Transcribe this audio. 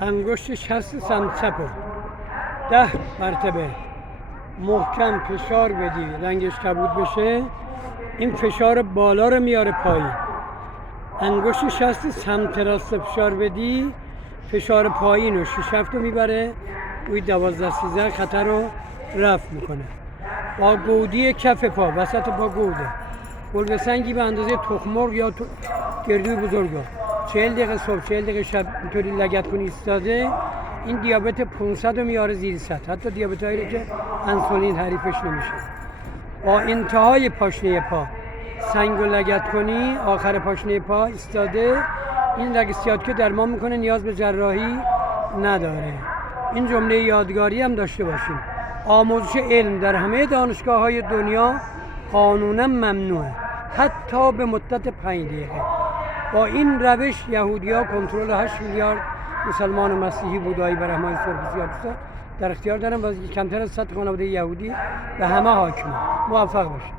انگشت 60 سمت چپ 10 مرتبه محکم فشار بدی رنگش کبود بشه. این فشار بالا رو میاره پایین. انگشت 60 سمت راست فشار بدی، فشار پایین رو 6 7 رو میبره، روی 12 13 خطر رو رفع میکنه. با گودی کف پا، وسط پا گوده، گلبه سنگی به اندازه تخم‌مرغ یا گردوی بزرگا 40 دقیقه صبح 40 دقیقه شب اینطوری لگد کنی ایستاده، این دیابت 500 رو میاره زیر 100. حتی دیابت هایی که انسولین حریفش نمیشه. با انتهای پاشنه پا سنگ رو لگد کنی، آخر پاشنه پا ایستاده، این رگ سیاتیکو درمان میکنه، نیاز به جراحی نداره. این جمله یادگاری هم داشته باشیم: آموزش علم در همه دانشگاه های دنیا قانونا ممنوعه، حتی به مدت 5 دقیقه. با این روش یهودی‌ها کنترل 8 میلیارد مسلمان و مسیحی، بودایی، برهمنی، سرخسی در اختیار دارن و کمتر از 100 خانواده یهودی به همه حاکمه. موفق باشید.